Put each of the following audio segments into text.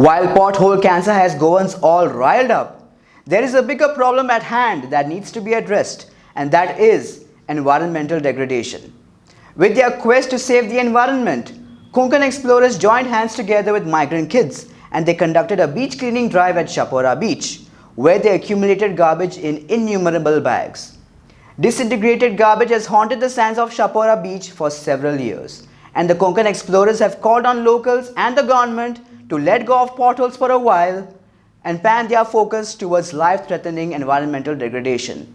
While pothole cancer has Goans all riled up, there is a bigger problem at hand that needs to be addressed, and that is environmental degradation. With their quest to save the environment, Konkan explorers joined hands together with migrant kids and they conducted a beach cleaning drive at Chapora Beach, where they accumulated garbage in innumerable bags. Disintegrated garbage has haunted the sands of Chapora Beach for several years, and the Konkan explorers have called on locals and the government to let go of potholes for a while and pan their focus towards life-threatening environmental degradation.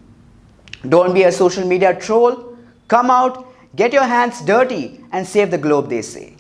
Don't be a social media troll. Come out, get your hands dirty and save the globe, they say.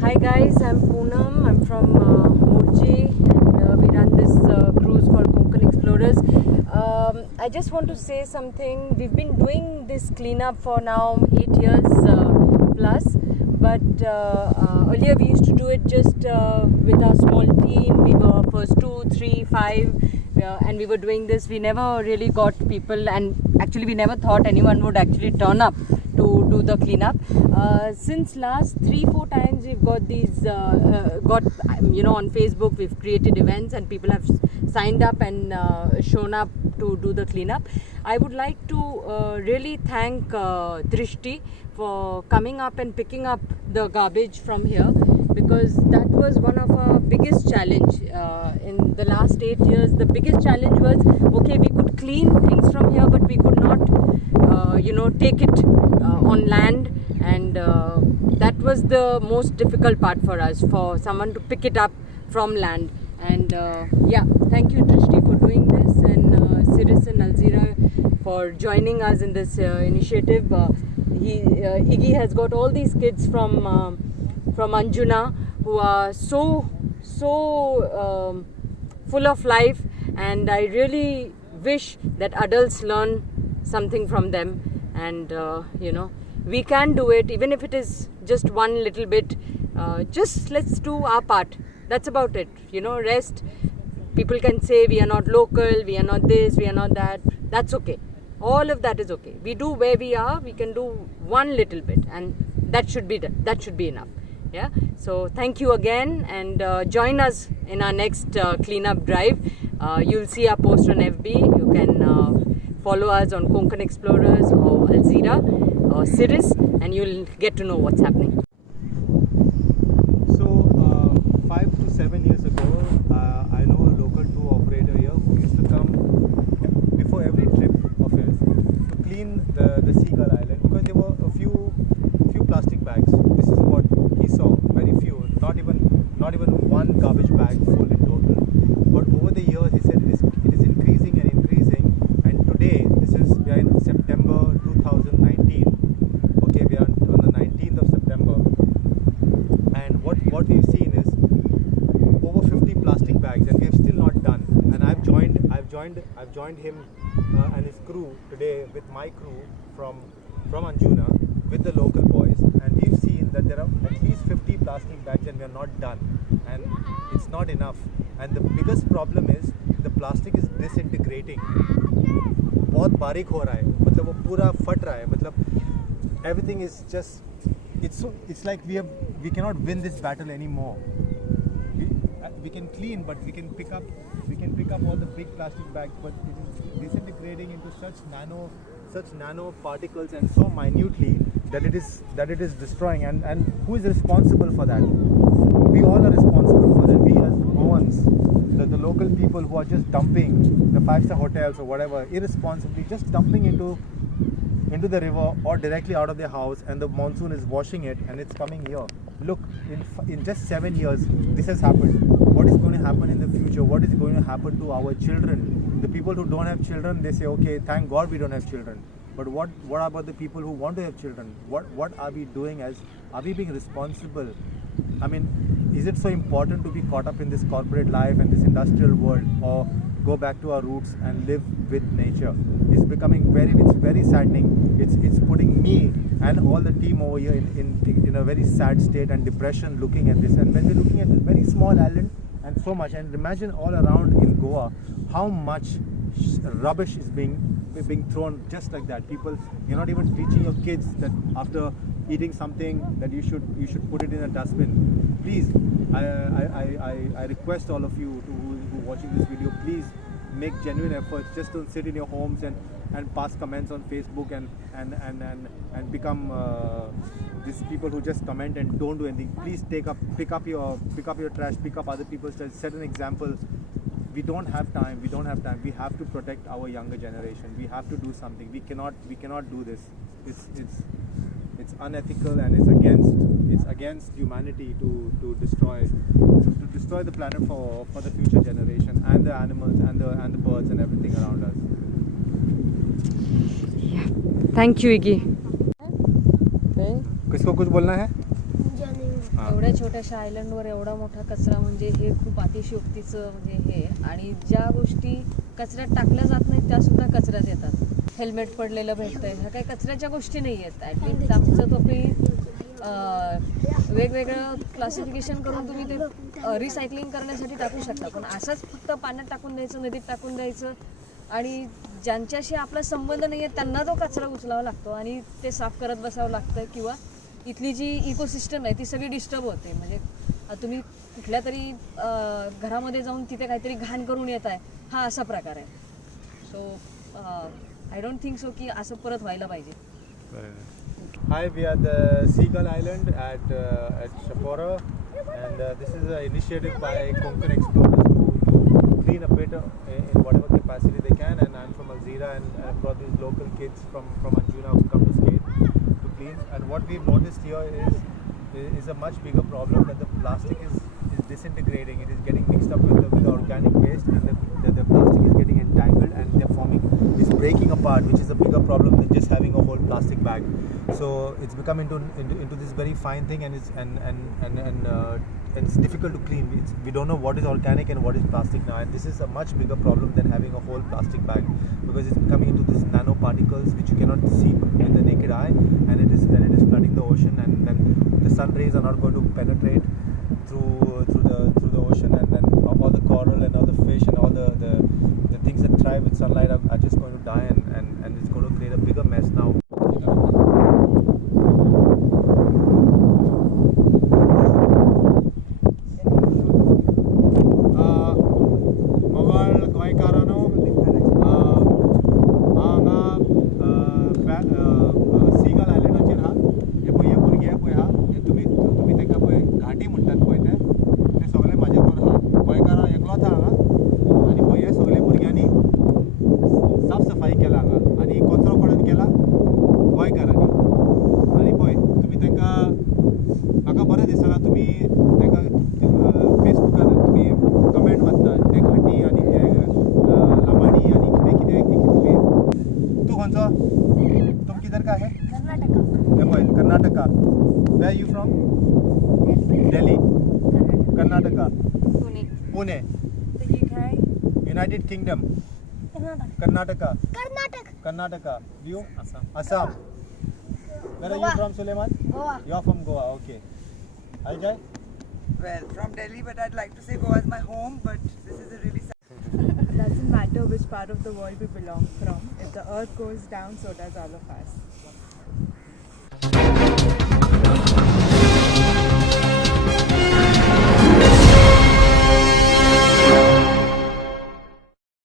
Hi guys, I'm Poonam. I'm from Murji and we run this cruise called Konkan Explorers. I just want to say something. We've been doing this cleanup for now 8 years plus, but earlier we used to do it just with our small team. We were first 2, 3, 5 and we were doing this. We never really got people, and actually we never thought anyone would actually turn up to do the cleanup. Since last 3-4 times we've got these on Facebook we've created events and people have signed up and shown up to do the cleanup. I would like to really thank Drishti for coming up and picking up the garbage from here, because that was one of our biggest challenge in the last 8 years. The biggest challenge was, okay, we could clean things from here, but we could not take it on land, and that was the most difficult part for us, for someone to pick it up from land. And thank you Drishti for doing this, and Siris and Alzira for joining us in this initiative. Iggy has got all these kids from Anjuna who are so full of life, and I really wish that adults learn something from them. And we can do it, even if it is just one little bit. Just let's do our part. That's about it. Rest, people can say we are not local, we are not this, we are not that. That's okay. All of that is okay. We do where we are. We can do one little bit, and that should be enough. Yeah. So thank you again, and join us in our next cleanup drive. You'll see our post on FB. You can follow us on Konkan Explorers or Alzira or Siris, and you'll get to know what's happening. So 5 to 7 years ago, I know a local tour operator here who used to come before every trip of his to clean the Seagull Island, because there were a few plastic bags. This is what he saw, very few, not even one garbage bag full in total. But over the years, he said it is increasing and increasing. And today, we are in September 2019. Okay, we are on the 19th of September, and what we've seen is over 50 plastic bags, and we have still not done. And I've joined him and his crew today with my crew from Anjuna with the local boys, and we've seen that there are at least 50 plastic bags and we are not done, and it's not enough. And the biggest problem is the plastic is disintegrating. बहुत बारीक हो रहा है, मतलब वो पूरा फट रहा है, मतलब everything is just it's like we cannot win this battle anymore. We can clean, but we can pick up all the big plastic bags, but it is disintegrating into such nano particles and so minutely that it is destroying. And who is responsible for that? We all are responsible for that. We as Goans, the local people who are just dumping, the 5-star hotels or whatever, irresponsibly just dumping into the river or directly out of their house, and the monsoon is washing it and it's coming here. Look, in just 7 years this has happened. What is going to happen in the future? What is going to happen to our children? The people who don't have children, they say, okay, thank God we don't have children. But what about the people who want to have children? What are we doing? Are we being responsible? I mean, is it so important to be caught up in this corporate life and this industrial world, or go back to our roots and live with nature? It's very saddening. It's putting me and all the team over here in a very sad state and depression looking at this. And when we're looking at this very small island and so much, and imagine all around in Goa how much rubbish is being thrown just like that. People, you're not even teaching your kids that after eating something that you should put it in a dustbin. Please, I request all of you who are watching this video, please make genuine efforts. Just don't sit in your homes and pass comments on Facebook and become these people who just comment and don't do anything. Please pick up your trash, pick up other people's trash, set an example. We don't have time. We have to protect our younger generation. We have to do something. We cannot do this. It's unethical, and it's against humanity to destroy the planet for the future generation and the animals and the birds and everything around us. Thank you, Iggy. किसको कुछ बोलना है? एवढ्या छोट्याशा आयलंडवर एवढा मोठा कचरा म्हणजे हे खूप अतिशयोक्तीचं म्हणजे हे, आणि ज्या गोष्टी कचऱ्यात टाकल्या जात नाहीत त्या सुद्धा कचऱ्यात येतात. हेल्मेट पडलेलं भेटतंय, ह्या काही कचऱ्याच्या गोष्टी नाही आहेत. ॲटलीस्ट आमचं तुम्ही वेगवेगळं क्लासिफिकेशन करून तुम्ही ते रिसायकलिंग करण्यासाठी टाकू शकता, पण असंच फक्त पाण्यात टाकून द्यायचं, नदीत टाकून द्यायचं, आणि ज्यांच्याशी आपला संबंध नाही आहे त्यांना तो कचरा उचलावा लागतो आणि ते साफ करत बसावं लागतं, किंवा इथली जी इकोसिस्टम आहे ती सगळी डिस्टर्ब होते. म्हणजे तुम्ही कुठल्या तरी घरामध्ये जाऊन तिथे काहीतरी घाण करून येत आहे, हा असा प्रकार आहे. सो आय डोंट थिंक सो की असं परत व्हायला पाहिजे. Hi, we are the Seagull Island at Shapora, and this is an initiative by Konkan Explorers to clean up better in whatever capacity they can. And I'm from Alzira, and I've brought these local kids from Anjuna who come to skate to clean. And what we've noticed here is a much bigger problem, that the plastic is disintegrating. It is getting mixed up with the organic waste, and the plastic is getting entangled and it's breaking apart, which is a bigger problem than just having a whole plastic bag. So it's become into this very fine thing, and it's difficult to clean. We don't know what is organic and what is plastic now, and this is a much bigger problem than having a whole plastic bag, because it's becoming into these nanoparticles which you cannot see with the naked eye, and it is flooding the ocean, and then the sun rays are not going to penetrate through the ocean, and then all the coral and all the fish and all the things that thrive with sunlight are just going to die, and it's going to create a bigger mess now. Seagull आयलंडाचेर आहा हे पळय हे भुरगे पळय आहा हे तुमी तांकां पळय घाटी म्हणटात पळय ते सगळे म्हाजे बरोबर आहा. गोंयकारां एकलोच आहा हांगा, आनी पळय हे सगळे भुरग्यांनी साफ सफाई केला हांगा, आनी कचरो कोणें केला? गोंयकारांनी. आनी पळय तुमी तांकां, म्हाका बरें दिसना तुमी तांकां फेसबुकार तुमी कमेंट मारतात ते घाटी आनी ते लांबाडी आनी कितें तुमी. तूं खंयचो? तुम किधर का है? Karnataka. Where are you from? Delhi. Karnataka. Pune. United Kingdom. Karnataka. You? Assam. Where are you from, Suleiman? Goa. You are from Goa. Okay. Ajay? Well, from Delhi, but I'd like to say Goa is my home, but this is a really sad. Doesn't matter which part of the world we belong from. If the earth goes down, so does all of us.